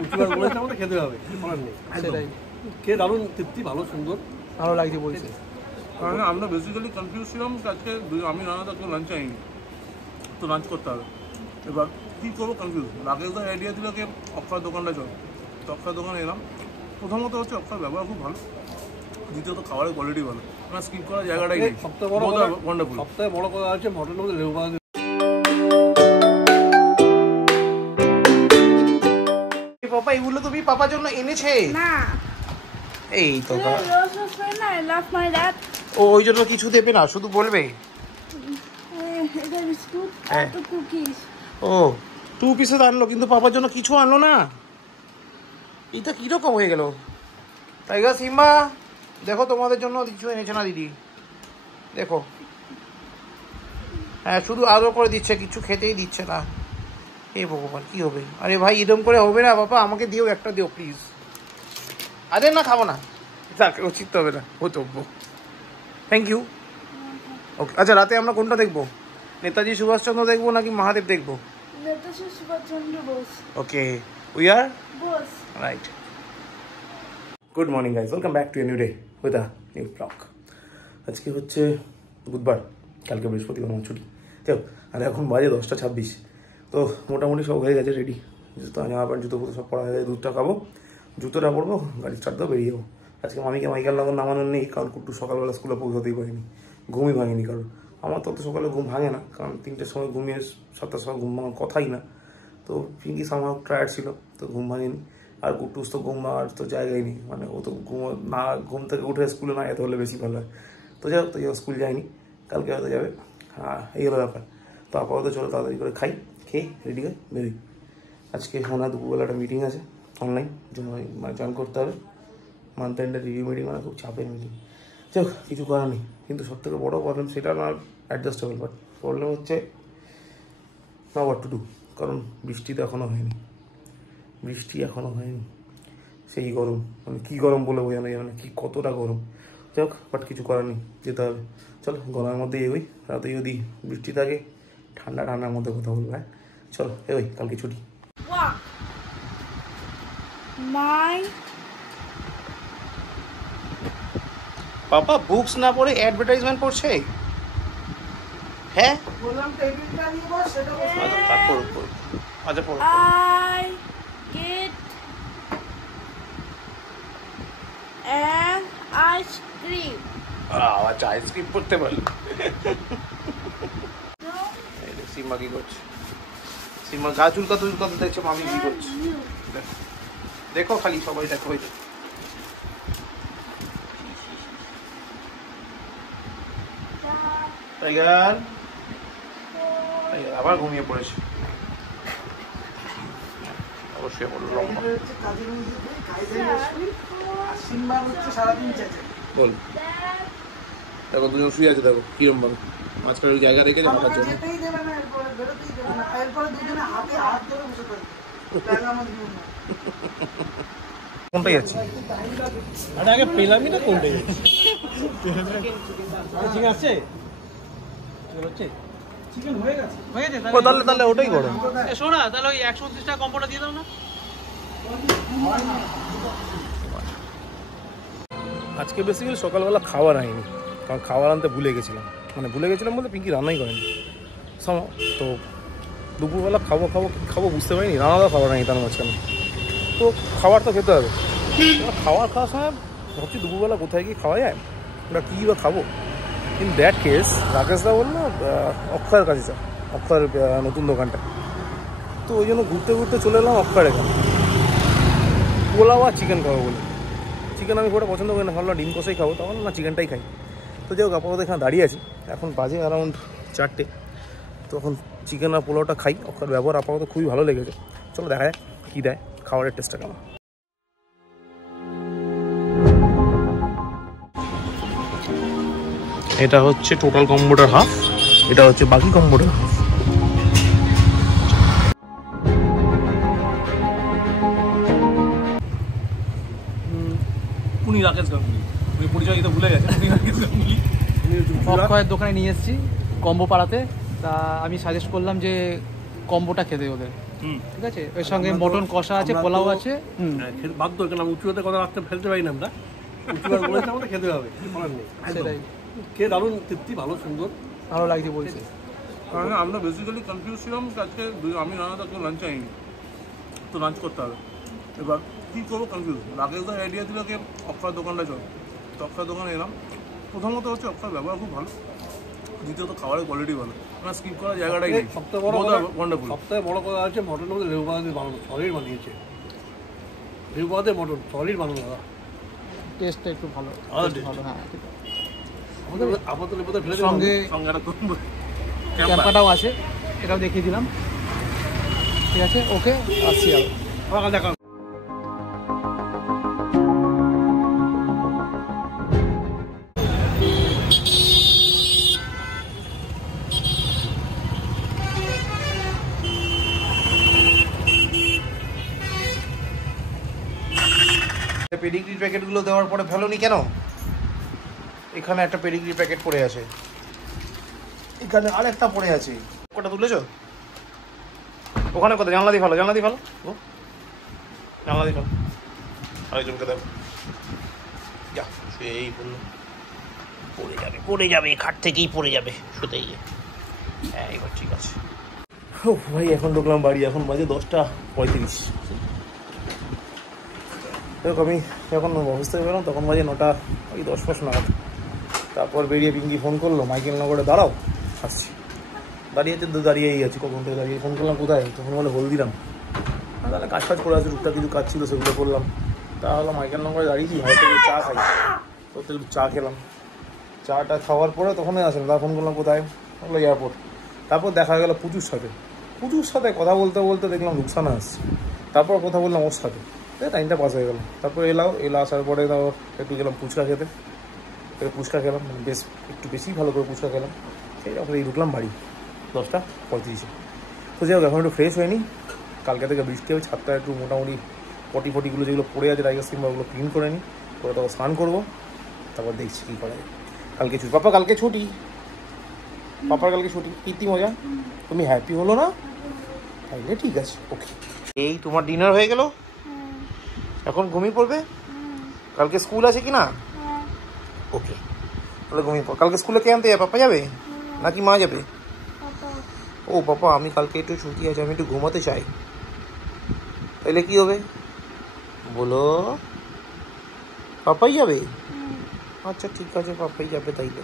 প্রতিবার বলেছে আমাদের খেতে হবে, বলার নেই। সেটাই খেয়ে দারুণ তৃপ্তি, ভালো সুন্দর ভালো লাগছে বলছে। কারণ আমরা বেসিক্যালি কনফিউজ ছিলাম আজকে আমি রানা তাকে লাঞ্চ আইনি, তো লাঞ্চ করতে হবে। এবার কী করবো কনফিউজ। রাকেশ দা আইডিয়া দিল কি অক্ষয় দোকানটা চল, তো অক্ষয় দোকানে এলাম। প্রথমত হচ্ছে অক্ষয় ব্যবহার খুব ভালো, দ্বিতীয়ত খাবারের কোয়ালিটি ভালো, আমার স্কিপ করার জায়গাটাই নেই। সবথেকে বড় ওয়ান্ডারফুল, সবথেকে বড় কথা হচ্ছে মটনের মধ্যে লেবু পাতা। পাপা এগুলো তুমি পাপার জন্য এনেছে না? এই তো না, I love my dad. ও ওই জন্য কিছু দেবে না, শুধু বলবে এটা বিস্কুট আর তো কুকিজ। ও 2 পিসেস আনলো, কিন্তু পাপার জন্য কিছু আনলো না। এটা কিরকম হয়ে গেল? টাইগার সিম্বা দেখো, তোমাদের জন্য কিছু এনেছে না দিদি, দেখো। হ্যাঁ, শুধু আদর করে দিচ্ছে, কিছু খেতেই দিচ্ছে না। এ ভগবান, কি হবে? আরে ভাই, এরকম করে হবে না বাবা, আমাকে দিও, একটা দিও প্লিজ। আরে না, খাবো না, তাকে উচিত হবে না, হতব্য। Thank you. ওকে, আচ্ছা রাতে আমরা কোনটা দেখবো? নেতাজি সুভাষচন্দ্র দেখবো নাকি মহাদেব দেখবো? Netaji Subhashchandra Bose. Okay, we are Bose. Right. Good morning guys, welcome back to a new day with a new blog. আজকে হচ্ছে বুধবার, কালকে বৃহস্পতিবার আমার ছুটি। যাও, আর এখন বাজে 10:26। তো মোটামুটি সব হয়ে গেছে রেডি। জুতো, জামা প্যান্ট, জুতো পুতো সব পড়া হয়ে গেছে। দুধটা খাবো, জুতোটা পরবো, গাড়ি স্টার্ট দাও, বেরিয়ে যাবো। আজকে মামিকে মাইকেল লাগন নামানোর নেই, কারণ কুট্টু সকালবেলা স্কুলে পৌঁছাতেই পারিনি, ঘুমই ভাঙেনি। কারণ আমার তো সকালে ঘুম ভাঙে না, কারণ 3টের সময় ঘুমিয়ে 7টার সময় ঘুম ভাঙার কথাই না। তো পিঙ্কি সামহাও টায়ার্ড ছিল, তো ঘুম ভাঙেনি। আর কুট্টুস তো ঘুম ভাঙার তো জায়গায় নেই, মানে ও তো ঘুম থেকে উঠে স্কুলে না যেতে হলে বেশি ভালো হয়। তো যাই হোক, তো স্কুল যায়নি, কালকে হয়তো যাবে। হ্যাঁ, এই হলো ব্যাপার। তো আপাতত চলো তাড়াতাড়ি করে খাই, খেয়ে রেডি হয়ে বেরোই। আজকে ওনার দুপুরবেলা একটা মিটিং আছে অনলাইন, মানে জয়েন করতে হবে। মান্থ এন্ডের রিভিউ মিটিং, মানে খুব চাপের মিটিং। যাই হোক, কিছু করার নেই। কিন্তু সবথেকে বড়ো প্রবলেম সেটা না অ্যাডজাস্টেবল, বাট প্রবলেম হচ্ছে না হোয়াট টু ডু। কারণ বৃষ্টি তো এখনও হয়নি, সেই গরম, মানে কী গরম বলে বোঝানো যাবে না, কি কতটা গরম। যাই হোক, বাট কিছু করার নেই, যেতে হবে। চলো, গরমের মধ্যে এগোই। রাতে যদি বৃষ্টি থাকে, ঠান্ডার মধ্যে কথা বলবো। হ্যাঁ চলো এগোই, কালকে ছুটি। পাপা বুকস না পড়ে অ্যাডভার্টাইজমেন্ট পড়ছে। হ্যাঁ বললাম টেবিলটা নিয়ে বস, সেটা বস। আচ্ছা পড়ো। I get an ice cream. আচ্ছা, আইসক্রিম পড়তে পারলো। সিম্মা কি করছে? সিম্মা গা চুলকাতে দেখছে মামি কি করছে। দেখো খালি, সবাই দেখো। টাইগার আবার ঘুমিয়ে পড়েছে, অবশ্যই বলল লম্বা। বল, দেখো দুজন শুয়ে আছে, দেখো কিরম ভাবে মাঝখানে ওই জায়গা রেখে হাঁটার জন্য। কোনটাই যাচ্ছে? আরে আগে পেলামই না, কোনটাই যাচ্ছে? ঠিক আছে, চিকেন হয়ে গেছে। তাহলে ওটাই করো। শোনা, তাহলে ওই 129 টাকা কম্বোটা দিয়ে দাও না। আজকে বেসিক্যালি সকালবেলা খাবার আনিনি, কারণ খাবার আনতে ভুলে গেছিলাম বলতে পিঙ্কি রান্নাই করেনি। তো দুপুরবেলা খাবো বুঝতে পারিনি, রান্নাদাও খাবার আনি তার মাঝখানে। তো খাবার তো খেতে হবে। খাওয়ার সময় ভাবছি দুপুরবেলা কোথায় গিয়ে খাওয়া যায়, ওটা কী বা খাবো। ইন দ্যাট কেস রাকেশদা বললো অক্ষয়ের কাছে যা, অক্ষয়ের নতুন দোকানটা। তো ওই জন্য ঘুরতে চলে এলাম অক্ষয়ের এখানে। পোলাও আর চিকেন খাবো বলে। চিকেন আমি খুব পছন্দ করি না, ভাবলাম ডিম কষাই খাবো, তখন না চিকেনটাই খাই। তো যাই হোক, আপাতত এখানে দাঁড়িয়ে আছি, এখন বাজে অ্যারাউন্ড 4টে। তখন চিকেন আর পোলাওটা খাই। অক্ষয়ের ব্যবহার আপাতত খুবই ভালো লেগেছে। চলো দেখা যাক কী দেয়, খাবারের টেস্টটা কেমন। এটা হচ্ছে টোটাল কম্বোটার হাফ, এটা হচ্ছে বাকি কম্বোটার হাফ। উনি রাকেশ গাঙ্গুলি, উনি পরিচয় দিতে ভুলে গেছে। উনি রাকেশ গাঙ্গুলি, অক্ষয়ের দোকানে নিয়ে এসেছি কম্বো পাড়াতে। তা আমি সাজেস্ট করলাম যে কম্বোটা খেতে ওদের, ঠিক আছে, এর সঙ্গে মটন কষা আছে, পোলাও আছে। বাধ্য, কারণ উঁচু হাতে কথা রাখতে ফেলতে পারি না আমরা, উঁচু হাতে বলেছে আমাদের খেতে হবে, কিছু করার নেই। সেটাই খেয়ে দারুণ তৃপ্তি, ভালো সুন্দর ভালো লাগছে বলছে। কারণ আমরা বেসিক্যালি কনফিউজ ছিলাম আজকে আমি রানাদা কেউ লাঞ্চ আইনি, তো লাঞ্চ করতে হবে। এবার কী করবো কনফিউজ। রাকেশদার আইডিয়া দিল কি অক্ষয় দোকানটা চল, তো অক্ষয় দোকানে এলাম। প্রথমত হচ্ছে অক্ষয় ব্যবহার খুব ভালো, দ্বিতীয়ত খাবারের কোয়ালিটি ভালো, মানে স্কিপ করার জায়গাটাই নেই। সবথেকে বড় কথা, ওয়ান্ডারফুল। সবথেকে বড় কথা হচ্ছে মটনের মধ্যে লেবু পাতা দিয়ে বানানো, সলিড বানিয়েছে। লেবু পাতা দিয়ে মটন সলিড বানানো দাদা, টেস্টটা একটু ভালো, taste ভালো। হ্যাঁ, ঠিক আছে। আপাতত লেবু পাতা ফেলে সঙ্গে সঙ্গে একটা ক্যাম্পাটাও আছে, এটাও দেখিয়ে দিলাম। ঠিক আছে, ওকে, আসছি আবার। দেখা। পেডিগ্রির প্যাকেটগুলো দেওয়ার পরে ফেলোনি কেন? এখানে একটা পেডিগ্রি প্যাকেট পড়ে আছে, এখানে আরেকটা পড়ে আছে। কটা তুলেছো? ওখানে কোথায়? জানলা দিয়ে ফেলো, জানলা দিয়ে ফেলো, জানলা দিয়ে ফেলো। আরেকজনকে দেবো, যা সেই বললো পড়ে যাবে খাট থেকেই পড়ে যাবে শুতে গিয়ে। হ্যাঁ, এবার ঠিক আছে। ও ভাই, এখন ঢুকলাম বাড়ি, এখন বাজে 10:35। দেখো আমি যখন অফিস থেকে বেরোলাম তখন বাজে 9:10 নাগাদ। তারপর বেরিয়ে পিঙ্কি ফোন করলো, মাইকেল নগরে দাঁড়াও, আসছি। দাঁড়িয়েছে তো দাঁড়িয়েই আছি, কখন থেকে দাঁড়িয়ে। ফোন করলাম কোথায়, তখন বলে হলদিরাম। তাহলে কাজ করে আছে, টুকটাক কিছু কাজ ছিল সেগুলো করলাম। তাহলে মাইকেল নগরে দাঁড়িয়েছি, হয়তো চা খাই, করতে একটু চা খেলাম। চাটা খাওয়ার পরে তখনই আসেন, তার ফোন করলাম কোথায়, বললো এয়ারপোর্ট। তারপর দেখা গেলো পুজোর সাথে কথা বলতে বলতে দেখলাম রুকসানা আসছে। তারপর কথা বললাম ওর সাথে, টাইমটা পাস হয়ে গেল। তারপর এলো আসার পরে তাও একটু গেলাম ফুচকা খেতে, ফুচকা খেলাম, বেশ একটু বেশি ভালো করে ফুচকা খেলাম। সেই তারপরে ঢুকলাম বাড়ি 10:35। তো যাই হোক, এখন একটু ফ্রেশ হয়নি, কালকে থেকে বৃষ্টি হবে, ছাদটা একটু মোটামুটি পটিগুলো যেগুলো পড়ে আছে টাইগার সিম্বা, ওগুলো ক্লিন করে নিই, করে তারপর স্নান করবো। তারপর দেখছি কী করা যায়। কালকে ছুটি, পাপা কালকে ছুটি, পাপার কালকে ছুটি। কীর্তি মজা, তুমি হ্যাপি হলো না? তাইলে ঠিক আছে, ওকে। এই তোমার ডিনার হয়ে গেল, এখন ঘুমিয়ে পড়বে। কালকে স্কুল আছে কি না? ওকে, তাহলে ঘুমিয়ে পড়। কালকে স্কুলে কে আনতে যাবে? পাপা যাবে নাকি মা যাবে? ও পাপা, আমি কালকে একটু ছুটি আছে, আমি একটু ঘুমাতে চাই। তাইলে কি হবে বলো? পাপাই যাবে? আচ্ছা ঠিক আছে, পাপাই যাবে তাইলে।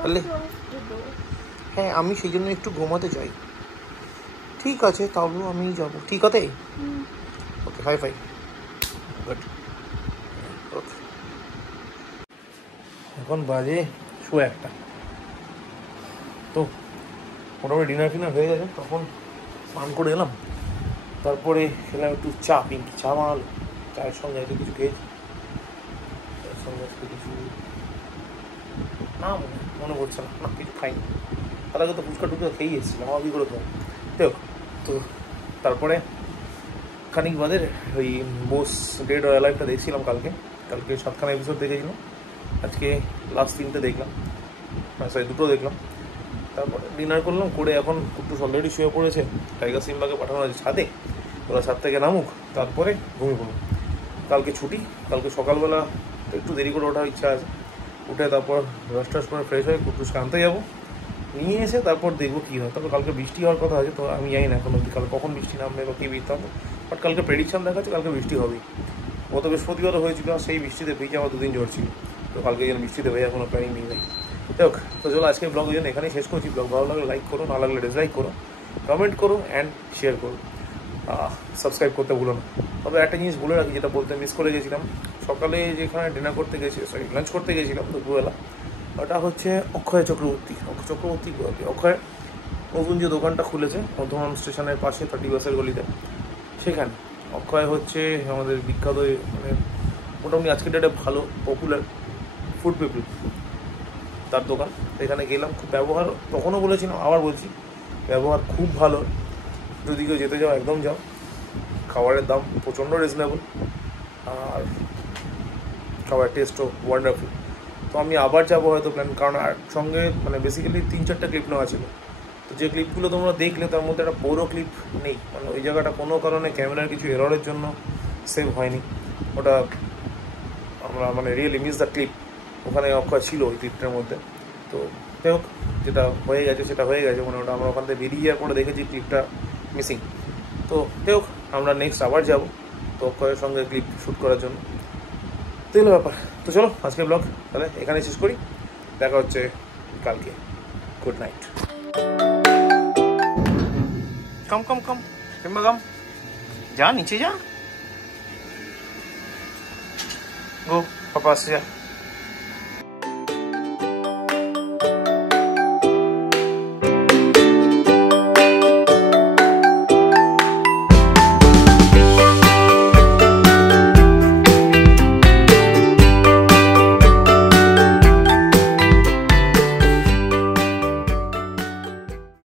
তাহলে হ্যাঁ, আমি সেই জন্য একটু ঘুমাতে চাই। ঠিক আছে, তাহলে আমি যাবো, ঠিক আছে। ওকে, হাই ফাই, গুড, ওকে। এখন বাজে 1:30, তো মোটামুটি ডিনার হয়ে গেছে। তখন স্নান করে এলাম, তারপরে খেলাম একটু চা, পিঙ্কি চা বানালো, চায়ের সঙ্গে একটু কিছু খেয়েছি, তার সঙ্গে একটু কিছু না মনে করছে না কিছু খাইনি। তার আগে তো ফুচকা টুচকা খেয়েই এসেছিলাম, আমার কী করে খাবো। দেখ তো, তারপরে খানিক বাদে ওই বোস ডেড অর অ্যালাইভটা দেখছিলাম। কালকে 7খানা এপিসোড দেখেছিলাম, আজকে লাস্ট 3টে দেখলাম, সরি 2টো দেখলাম। তারপরে ডিনার করলাম, করে এখন কুট্টুস অলরেডি শুয়ে পড়েছে, টাইগার সিম্বাকে পাঠানো আছে ছাদে, ওরা ছাদ থেকে নামুক, তারপরে ঘুমিয়ে পড়ুক। কালকে ছুটি, কালকে সকালবেলা একটু দেরি করে ওঠার ইচ্ছা আছে। উঠে তারপর ব্রাশ করে ফ্রেশ হয়ে কুট্টুসকে আনতে যাবো, নিয়ে এসে তারপর দেখবো কী হয়। তারপর কালকে বৃষ্টি হওয়ার কথা আছে, তো আমি জানি না এখন অবধি কাল কখন বৃষ্টি নামবে বা কী বৃষ্টি হবে, বাট কালকে প্রেডিকশান দেখাচ্ছে কালকে বৃষ্টি হবেই। গত বৃহস্পতিবারও হয়েছিল, আর সেই বৃষ্টিতে ভিজে আমার 2 দিন জ্বর ছিল। তো কালকে যেন বৃষ্টিতে ভেজে এখনও প্ল্যানিং নেই ভাই। যাক, তো চলো আজকে ব্লগ ওই জন্য এখানেই শেষ করছি। ব্লগ ভালো লাগলে লাইক করো, না লাগলে ডিসলাইক করো, কমেন্ট করো অ্যান্ড শেয়ার করো, সাবস্ক্রাইব করতে ভুলো না। তবে একটা জিনিস বলে রাখি, যেটা বলতে মিস করে গেছিলাম, সকালে যেখানে ডিনার করতে গেছি, লাঞ্চ করতে গেছিলাম দুপুরবেলা, ওটা হচ্ছে অক্ষয় চক্রবর্তী। অক্ষয় নতুন যে দোকানটা খুলেছে বর্ধমান স্টেশনের পাশে 30 গলিতে, সেখানে অক্ষয় হচ্ছে আমাদের বিখ্যাত, মানে মোটামুটি আজকের ডেটে ভালো পপুলার ফুড পিপল, তার দোকান। এখানে গেলাম, খুব ব্যবহার, তখনও বলেছিলাম আবার বলছি, ব্যবহার খুব ভালো। যদি কেউ যেতে যাও একদম যাও, খাবারের দাম প্রচণ্ড রিজনেবল, আর খাবারের টেস্টও ওয়ান্ডারফুল। তো আমি আবার যাবো হয়তো প্ল্যান, কারণ আর সঙ্গে মানে বেসিক্যালি 3-4টা ক্লিপ নেওয়া ছিল, তো যে ক্লিপগুলো তোমরা দেখলে তার মধ্যে একটা বড় ক্লিপ নেই, মানে ওই জায়গাটা কোনো কারণে ক্যামেরার কিছু এররের জন্য সেভ হয়নি। ওটা আমরা মানে রিয়েলি মিস দ্য ক্লিপ, ওখানে অক্ষয় ছিল ওই ক্লিপটার মধ্যে। তো যাই হোক, যেটা হয়ে গেছে সেটা হয়ে গেছে, মানে ওটা আমরা ওখান থেকে বেরিয়ে যাওয়ার পরে দেখেছি ক্লিপটা মিসিং। তো যাই হোক, আমরা নেক্সট আবার যাবো তো অক্ষয়ের সঙ্গে ক্লিপ শ্যুট করার জন্য। তো এগুলো ব্যাপার। তো চলো আজকে ব্লগ তাহলে এখানে শেষ করি, দেখা হচ্ছে কালকে। Good night. কম কম কম কিংবা কম, যা নিচে যা, গো পাপা আসছে, যা।